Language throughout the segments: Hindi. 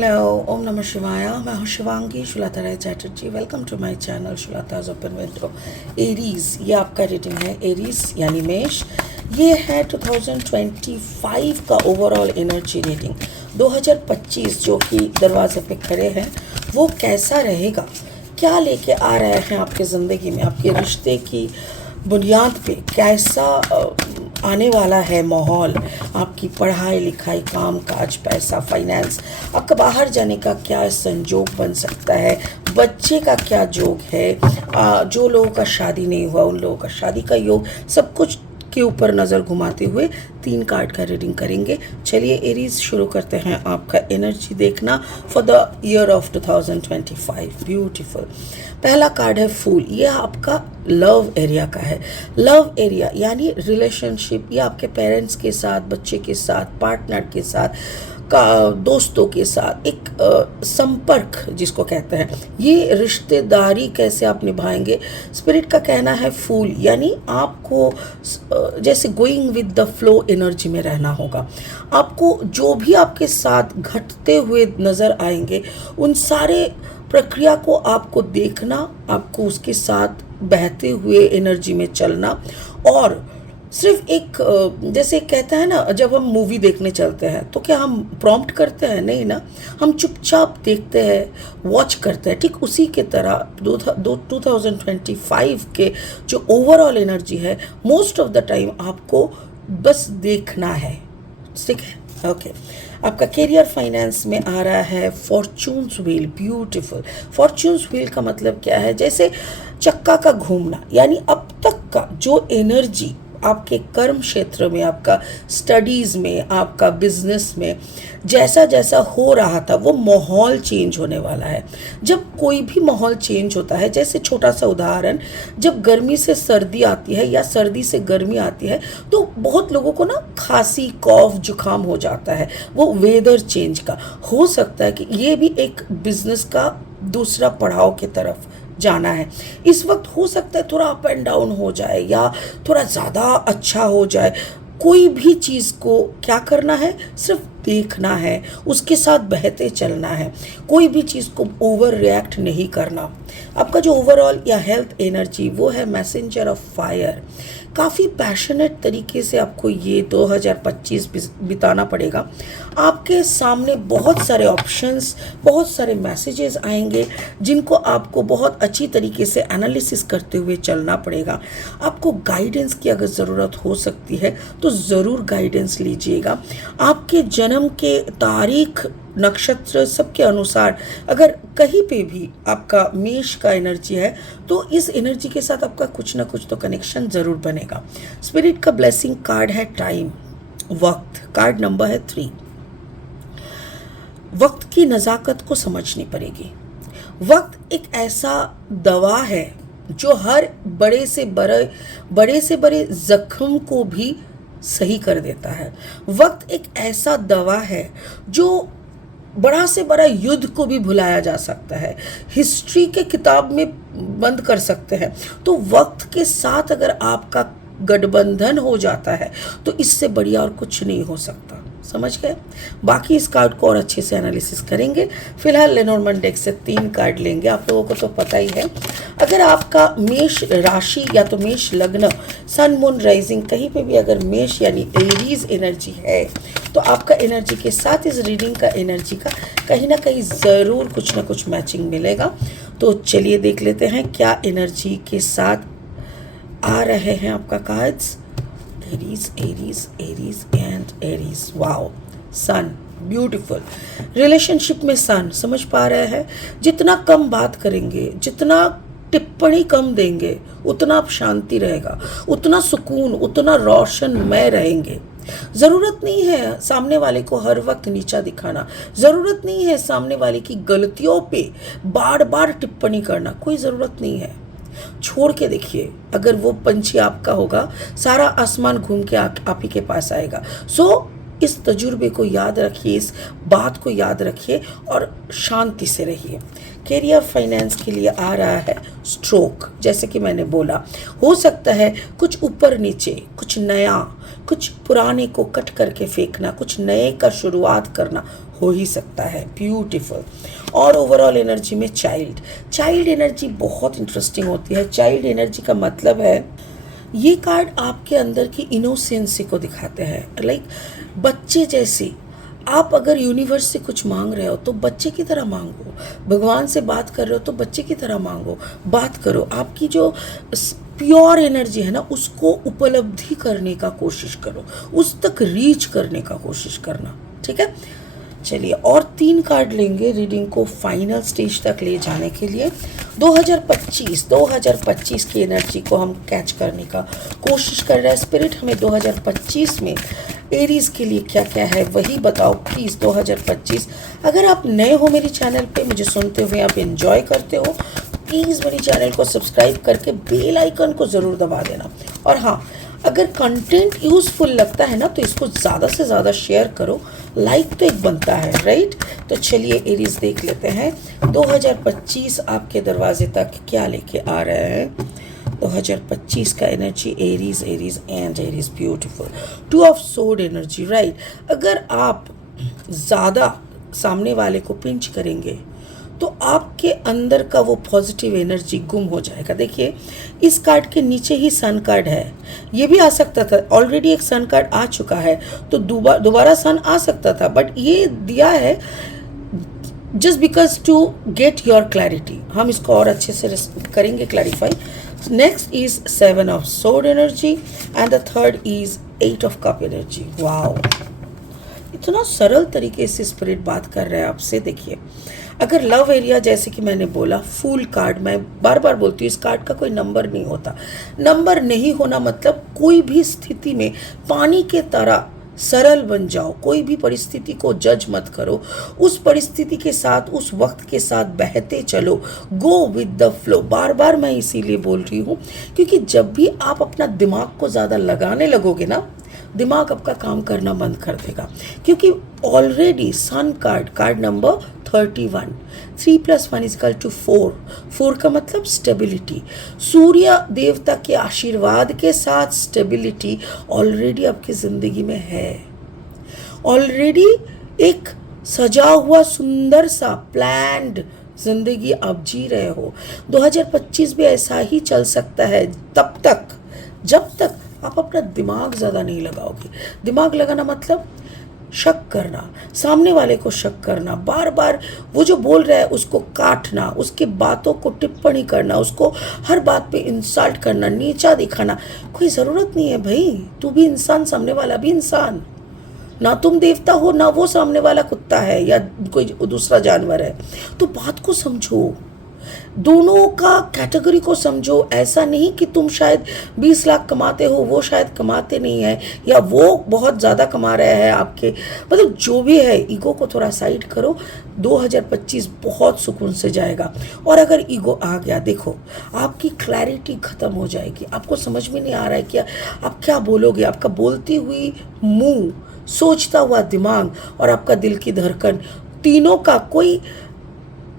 Hello, Om Namah Shivaya. मैं हूँ Shivangi Shulata Rai Chatterjee. Welcome to my channel Shulata's open window. Aries, ये आपका रीडिंग है. एरीज यानी मेष. ये है 2025 का ओवरऑल एनर्जी रीडिंग. 2025 जो कि दरवाजे पे खड़े हैं वो कैसा रहेगा, क्या लेके आ रहे हैं आपके ज़िंदगी में, आपके रिश्ते की बुनियाद पे कैसा आने वाला है माहौल, आपकी पढ़ाई लिखाई, काम काज, पैसा, फाइनेंस, आपका बाहर जाने का क्या संजोग बन सकता है, बच्चे का क्या योग है, जो लोगों का शादी नहीं हुआ उन लोगों का शादी का योग, सब कुछ के ऊपर नज़र घुमाते हुए 3 कार्ड का रीडिंग करेंगे. चलिए एरीज शुरू करते हैं आपका एनर्जी देखना for the year of 2025. Beautiful. पहला कार्ड है फूल. ये आपका लव एरिया का है. लव एरिया यानी रिलेशनशिप, या आपके पेरेंट्स के साथ, बच्चे के साथ, पार्टनर के साथ, का दोस्तों के साथ एक संपर्क जिसको कहते हैं, ये रिश्तेदारी कैसे आप निभाएंगे. स्पिरिट का कहना है फूल यानी आपको जैसे going with the flow energy में रहना होगा. आपको जो भी आपके साथ घटते हुए नज़र आएंगे उन सारे प्रक्रिया को आपको देखना, आपको उसके साथ बहते हुए एनर्जी में चलना. और सिर्फ एक जैसे कहता है ना, जब हम मूवी देखने चलते हैं तो क्या हम प्रॉम्प्ट करते हैं? नहीं ना, हम चुपचाप देखते हैं, वॉच करते हैं. ठीक उसी के तरह 2025 के जो ओवरऑल एनर्जी है, मोस्ट ऑफ द टाइम आपको बस देखना है. ठीक है, ओके. आपका करियर फाइनेंस में आ रहा है fortunes wheel. Beautiful. Fortunes wheel का मतलब क्या है? जैसे चक्का का घूमना, यानी अब तक का जो एनर्जी आपके कर्म क्षेत्र में, आपका स्टडीज़ में, आपका बिजनेस में जैसा जैसा हो रहा था वो माहौल चेंज होने वाला है. जब कोई भी माहौल चेंज होता है, जैसे छोटा सा उदाहरण, जब गर्मी से सर्दी आती है या सर्दी से गर्मी आती है तो बहुत लोगों को ना खांसी, कॉफ, जुकाम हो जाता है. वो वेदर चेंज का हो सकता है कि ये भी एक बिजनेस का दूसरा पड़ाव की तरफ जाना है. इस वक्त हो सकता है थोड़ा अप एंड डाउन हो जाए या थोड़ा ज़्यादा अच्छा हो जाए. कोई भी चीज़ को क्या करना है? सिर्फ देखना है, उसके साथ बहते चलना है. कोई भी चीज़ को ओवर रिएक्ट नहीं करना. आपका जो ओवरऑल या हेल्थ एनर्जी वो है मैसेंजर ऑफ फायर. काफ़ी पैशनेट तरीके से आपको ये 2025 बिताना पड़ेगा. आपके सामने बहुत सारे ऑप्शंस, बहुत सारे मैसेजेस आएंगे जिनको आपको बहुत अच्छी तरीके से एनालिसिस करते हुए चलना पड़ेगा. आपको गाइडेंस की अगर ज़रूरत हो सकती है तो ज़रूर गाइडेंस लीजिएगा. आपके जन्म के तारीख, नक्षत्र सबके अनुसार अगर कहीं पे भी आपका मेष का एनर्जी है तो इस एनर्जी के साथ आपका कुछ ना कुछ तो कनेक्शन ज़रूर बनेगा. स्पिरिट का ब्लेसिंग कार्ड है टाइम, वक्त. कार्ड नंबर है 3. वक्त की नज़ाकत को समझनी पड़ेगी. वक्त एक ऐसा दवा है जो हर बड़े से बड़े जख्म को भी सही कर देता है. वक्त एक ऐसा दवा है जो बड़ा से बड़ा युद्ध को भी भुलाया जा सकता है, हिस्ट्री के किताब में बंद कर सकते हैं. तो वक्त के साथ अगर आपका गठबंधन हो जाता है तो इससे बढ़िया और कुछ नहीं हो सकता. समझ गए? बाकी इस कार्ड को और अच्छे से एनालिसिस करेंगे. फिलहाल लेनॉर्मन डेक से 3 कार्ड लेंगे. आप लोगों को तो पता ही है, अगर आपका मेष राशि या तो मेष लग्न, सन मून राइजिंग कहीं पे भी अगर मेष यानी एरीज एनर्जी है तो आपका एनर्जी के साथ इस रीडिंग का एनर्जी का कहीं ना कहीं ज़रूर कुछ ना कुछ मैचिंग मिलेगा. तो चलिए देख लेते हैं क्या एनर्जी के साथ आ रहे हैं आपका cards. Aries, Aries, Aries and Aries. Wow. Sun. Beautiful. Relationship में सन. समझ पा रहे हैं? जितना कम बात करेंगे, जितना टिप्पणी कम देंगे, उतना आप शांति रहेगा, उतना सुकून, उतना रोशनमय रहेंगे. ज़रूरत नहीं है सामने वाले को हर वक्त नीचा दिखाना. ज़रूरत नहीं है सामने वाले की गलतियों पे बार बार टिप्पणी करना. कोई ज़रूरत नहीं है. छोड़ के देखिए, अगर वो पंछी आपका होगा सारा आसमान घूम के आप ही के पास आएगा. सो इस तजुर्बे को याद रखिए, इस बात को याद रखिए और शांति से रहिए। कैरियर फाइनेंस के लिए आ रहा है स्ट्रोक। जैसे कि मैंने बोला, हो सकता है कुछ ऊपर नीचे, कुछ नया, कुछ पुराने को कट करके फेंकना, कुछ नए का शुरुआत करना हो ही सकता है। ब्यूटीफुल। और ओवरऑल एनर्जी में चाइल्ड एनर्जी बहुत इंटरेस्टिंग होती है। चाइल्ड एनर्जी का मतलब है, ये कार्ड आपके अंदर की इनोसेंसी को दिखाते हैं। लाइक बच्चे जैसी, आप अगर यूनिवर्स से कुछ मांग रहे हो तो बच्चे की तरह मांगो, भगवान से बात कर रहे हो तो बच्चे की तरह मांगो, बात करो। आपकी जो प्योर एनर्जी है ना, उसको उपलब्धि करने का कोशिश करो, उस तक रीच करने का कोशिश करना। ठीक है, चलिए और 3 कार्ड लेंगे रीडिंग को फाइनल स्टेज तक ले जाने के लिए। 2025 की एनर्जी को हम कैच करने का कोशिश कर रहे हैं। स्पिरिट हमें 2025 में एरीज के लिए क्या क्या है वही बताओ प्लीज़। 2025, अगर आप नए हो मेरे चैनल पे, मुझे सुनते हुए आप एंजॉय करते हो, प्लीज़ मेरे चैनल को सब्सक्राइब करके बेल आइकन को ज़रूर दबा देना। और हाँ, अगर कंटेंट यूज़फुल लगता है ना तो इसको ज़्यादा से ज़्यादा शेयर करो, लाइक तो एक बनता है, राइट। तो चलिए एरीज देख लेते हैं 2025 आपके दरवाजे तक क्या लेके आ रहे हैं। 2025 का energy Aries and beautiful. 2 of sword energy, right. अगर आप ज़्यादा सामने वाले को पिंच करेंगे तो आपके अंदर का वो पॉजिटिव एनर्जी गुम हो जाएगा। देखिए इस कार्ड के नीचे ही सन कार्ड है, ये भी आ सकता था, ऑलरेडी एक सन कार्ड आ चुका है तो दोबारा सन आ सकता था, बट ये दिया है just because to get your clarity. हम इसको और अच्छे से करेंगे clarify. Next is 7 of sword energy and the third is 8 of cup energy. Wow, इतना सरल तरीके से स्पिरिट बात कर रहे हैं आपसे। देखिए अगर लव एरिया, जैसे कि मैंने बोला, फूल कार्ड, मैं बार बार बोलती हूँ इस कार्ड का कोई नंबर नहीं होता। नंबर नहीं होना मतलब कोई भी स्थिति में पानी के तरह सरल बन जाओ, कोई भी परिस्थिति को जज मत करो, उस परिस्थिति के साथ, उस वक्त के साथ बहते चलो, गो विद द फ्लो। बार बार मैं इसीलिए बोल रही हूँ क्योंकि जब भी आप अपना दिमाग को ज़्यादा लगाने लगोगे ना, दिमाग आपका काम करना बंद कर देगा। क्योंकि ऑलरेडी सन कार्ड नंबर 31, 3 + 1 = 4। 4 का मतलब स्टेबिलिटी। सूर्य देवता के आशीर्वाद के साथ स्टेबिलिटी ऑलरेडी आपकी जिंदगी में है। ऑलरेडी एक सजा हुआ सुंदर सा प्लान्ड जिंदगी आप जी रहे हो। 2025 भी ऐसा ही चल सकता है तब तक जब तक आप अपना दिमाग ज़्यादा नहीं लगाओगे। दिमाग लगाना मतलब शक करना, सामने वाले को शक करना, बार बार वो जो बोल रहा है उसको काटना, उसकी बातों को टिप्पणी करना, उसको हर बात पे इंसल्ट करना, नीचा दिखाना, कोई ज़रूरत नहीं है भाई। तू भी इंसान, सामने वाला भी इंसान। ना तुम देवता हो, ना वो सामने वाला कुत्ता है या कोई दूसरा जानवर है। तो बात को समझो, दोनों का कैटेगरी को समझो। ऐसा नहीं कि तुम शायद 20 लाख कमाते हो, वो शायद कमाते नहीं है, या वो बहुत ज़्यादा कमा रहे हैं आपके, मतलब जो भी है, ईगो को थोड़ा साइड करो। 2025 बहुत सुकून से जाएगा। और अगर ईगो आ गया, देखो आपकी क्लैरिटी ख़त्म हो जाएगी। आपको समझ में नहीं आ रहा है कि आप क्या बोलोगे। आपका बोलती हुई मुंह, सोचता हुआ दिमाग और आपका दिल की धड़कन, तीनों का कोई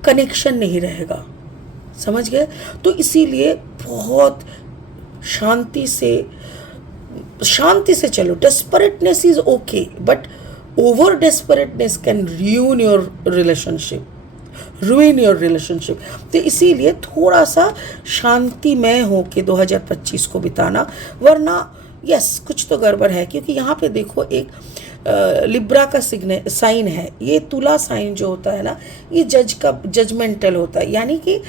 कनेक्शन नहीं रहेगा। समझ गए? तो इसीलिए बहुत शांति से चलो। डेस्परेटनेस is okay, but over डेस्परेटनेस can ruin your relationship। तो इसीलिए थोड़ा सा शांतिमय हो के 2025 को बिताना, वरना यस कुछ तो गड़बड़ है। क्योंकि यहाँ पे देखो एक लिब्रा का साइन है। ये तुला साइन जो होता है ना, ये जजमेंटल होता है, यानी कि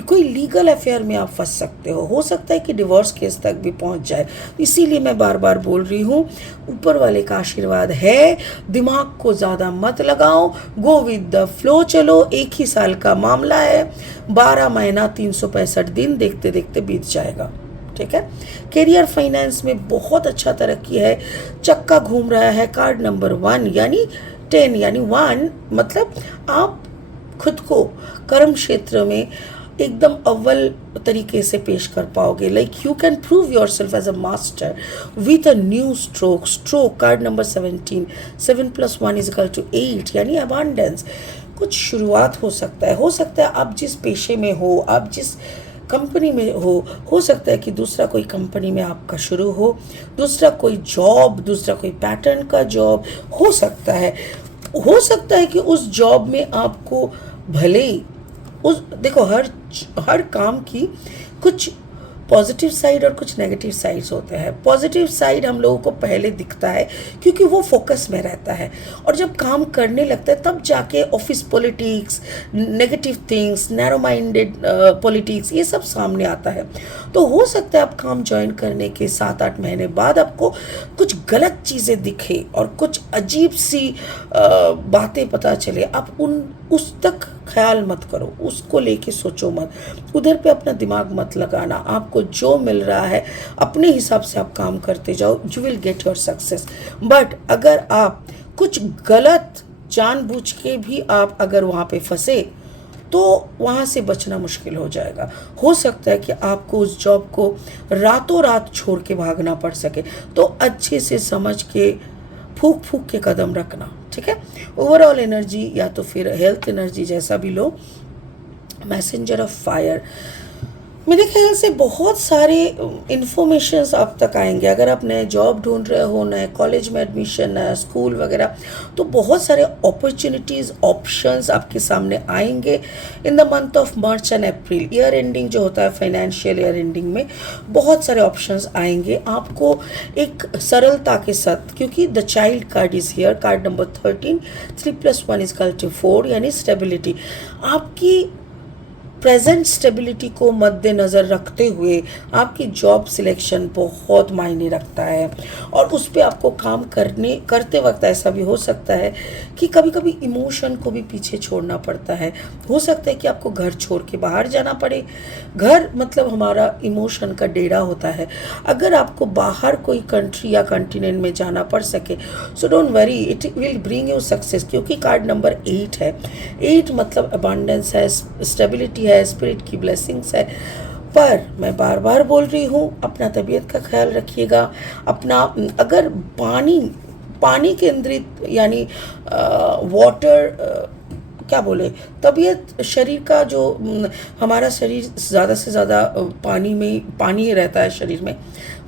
कोई लीगल अफेयर में आप फंस सकते हो सकता है कि डिवोर्स केस तक भी पहुंच जाए। इसीलिए मैं बार बार बोल रही हूँ, ऊपर वाले का आशीर्वाद है, दिमाग को ज़्यादा मत लगाओ, गो विद द फ्लो चलो। 1 ही साल का मामला है, 12 महीना 365 दिन देखते देखते बीत जाएगा। ठीक है। कैरियर फाइनेंस में बहुत अच्छा तरक्की है, चक्का घूम रहा है। कार्ड नंबर 1 यानी 10 यानी 1 मतलब आप खुद को कर्म क्षेत्र में एकदम अव्वल तरीके से पेश कर पाओगे. Like you can prove yourself as a master with a new stroke. Card number 17, 7 + 1 = 8, यानी अबांडेंस. कुछ शुरुआत हो सकता है आप जिस पेशे में हो, आप जिस कंपनी में हो सकता है कि दूसरा कोई कंपनी में आपका शुरू दूसरा कोई जॉब, दूसरा कोई पैटर्न का जॉब हो सकता है कि उस जॉब में आपको भले ही देखो हर काम की कुछ पॉजिटिव साइड और कुछ नेगेटिव साइड्स होते हैं. पॉजिटिव साइड हम लोगों को पहले दिखता है क्योंकि वो फोकस में रहता है, और जब काम करने लगता है तब जाके office politics, negative things, narrow minded politics, ये सब सामने आता है. तो हो सकता है आप काम ज्वाइन करने के 7-8 महीने बाद आपको कुछ गलत चीज़ें दिखे और कुछ अजीब सी बातें पता चले. आप उस तक ख्याल मत करो, उसको लेके सोचो मत, उधर पे अपना दिमाग मत लगाना. आपको जो मिल रहा है अपने हिसाब से आप काम करते जाओ, you will get your success. But अगर आप कुछ गलत जानबूझ के भी आप अगर वहाँ पे फंसे तो वहाँ से बचना मुश्किल हो जाएगा. हो सकता है कि आपको उस जॉब को रातों रात छोड़ के भागना पड़ सके. तो अच्छे से समझ के फूक के कदम रखना, ठीक है. ओवरऑल एनर्जी या तो फिर हेल्थ एनर्जी जैसा भी लो. मैसेंजर ऑफ फायर, मेरे ख्याल से बहुत सारे इन्फॉर्मेशंस आप तक आएंगे. अगर आप नए जॉब ढूंढ रहे हो, नए कॉलेज में एडमिशन, नया स्कूल वगैरह, तो बहुत सारे अपॉर्चुनिटीज़, ऑप्शंस आपके सामने आएंगे in the month of March and April. Year ending जो होता है, फाइनेंशियल ईयर एंडिंग में बहुत सारे ऑप्शंस आएंगे आपको एक सरलता के साथ, क्योंकि the child card is here. Card number 13, 3 + 1 = 4, यानी स्टेबिलिटी. आपकी प्रेजेंट स्टेबिलिटी को मद्देनज़र रखते हुए आपकी जॉब सिलेक्शन बहुत मायने रखता है, और उस पर आपको काम करते वक्त ऐसा भी हो सकता है कि कभी कभी इमोशन को भी पीछे छोड़ना पड़ता है. हो सकता है कि आपको घर छोड़ के बाहर जाना पड़े. घर मतलब हमारा इमोशन का डेरा होता है. अगर आपको बाहर कोई कंट्री या कॉन्टिनेंट में जाना पड़ सके, so don't worry, it will bring you success, क्योंकि कार्ड नंबर 8 है. 8 मतलब अबांडेंस है, स्टेबिलिटी है, स्पिरिट की ब्लेसिंग्स है. पर मैं बार बार बोल रही हूँ, अपना तबीयत का ख्याल रखिएगा. अपना अगर पानी केंद्रित यानी वाटर क्या बोले, तबीयत शरीर का जो हमारा शरीर ज़्यादा से ज़्यादा पानी ही रहता है शरीर में.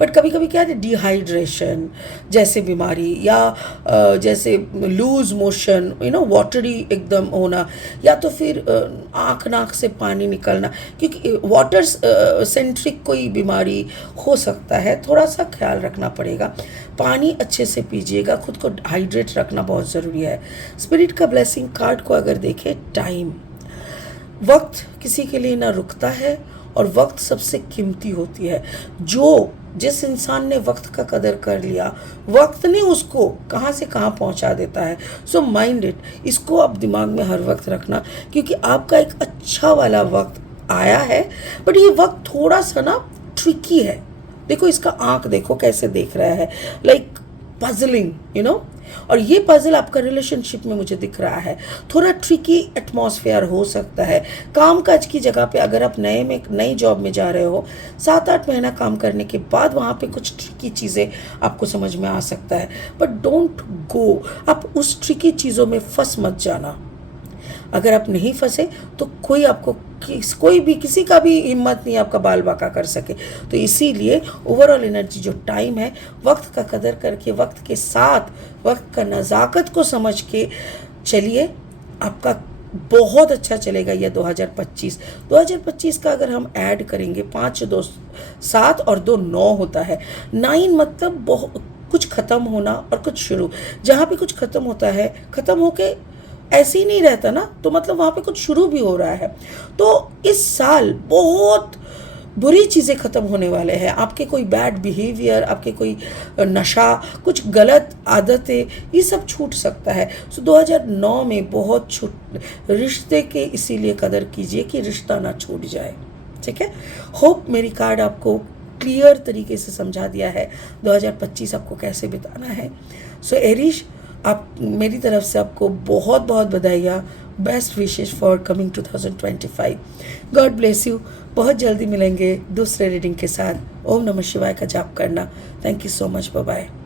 बट कभी कभी क्या है, डिहाइड्रेशन जैसे बीमारी या जैसे लूज मोशन, वाटरी एकदम होना, या तो फिर आँख नाक से पानी निकलना, क्योंकि वाटर सेंट्रिक कोई बीमारी हो सकता है. थोड़ा सा ख्याल रखना पड़ेगा. पानी अच्छे से पीजिएगा, खुद को हाइड्रेट रखना बहुत ज़रूरी है. स्पिरिट का ब्लेसिंग कार्ड को अगर देखें, टाइम, वक्त किसी के लिए ना रुकता है, और वक्त सबसे कीमती होती है. जिस इंसान ने वक्त का कदर कर लिया, वक्त ने उसको कहाँ से कहाँ पहुँचा देता है. सो माइंड इट, इसको आप दिमाग में हर वक्त रखना, क्योंकि आपका एक अच्छा वाला वक्त आया है. बट ये वक्त थोड़ा सा ना ट्रिकी है. देखो इसका आंख देखो कैसे देख रहा है, लाइक पजलिंग, और ये पजल आपका रिलेशनशिप में मुझे दिख रहा है. थोड़ा ट्रिकी एटमॉस्फेयर हो सकता है. काम काज की जगह पे अगर आप नई जॉब में जा रहे हो, 7-8 महीना काम करने के बाद वहाँ पे कुछ ट्रिकी चीज़ें आपको समझ में आ सकता है. बट डोंट गो, आप उस ट्रिकी चीज़ों में फंस मत जाना. अगर आप नहीं फंसे तो किसी का भी हिम्मत नहीं आपका बाल बाका कर सके. तो इसीलिए ओवरऑल एनर्जी जो टाइम है, वक्त का कदर करके, वक्त के साथ वक्त का नज़ाकत को समझ के चलिए, आपका बहुत अच्छा चलेगा यह 2025 का. अगर हम ऐड करेंगे, 5, 2, 7 और 2, 9 होता है. 9 मतलब बहुत कुछ ख़त्म होना और कुछ शुरू. जहाँ पे कुछ ख़त्म होता है, ख़त्म होके ऐसे ही नहीं रहता ना, तो मतलब वहाँ पे कुछ शुरू भी हो रहा है. तो इस साल बहुत बुरी चीज़ें ख़त्म होने वाले हैं. आपके कोई बैड बिहेवियर, आपके कोई नशा, कुछ गलत आदतें, ये सब छूट सकता है. सो 2009 में बहुत रिश्ते के इसीलिए कदर कीजिए कि रिश्ता ना छूट जाए, ठीक है. होप मेरी कार्ड आपको क्लियर तरीके से समझा दिया है 2025 आपको कैसे बिताना है. सो एरिश, आप मेरी तरफ से आपको बहुत बहुत बधाइयाँ, best wishes for coming 2025। God bless you. बहुत जल्दी मिलेंगे दूसरे रीडिंग के साथ। ओम नमः शिवाय का जाप करना। Thank you so much. Bye bye.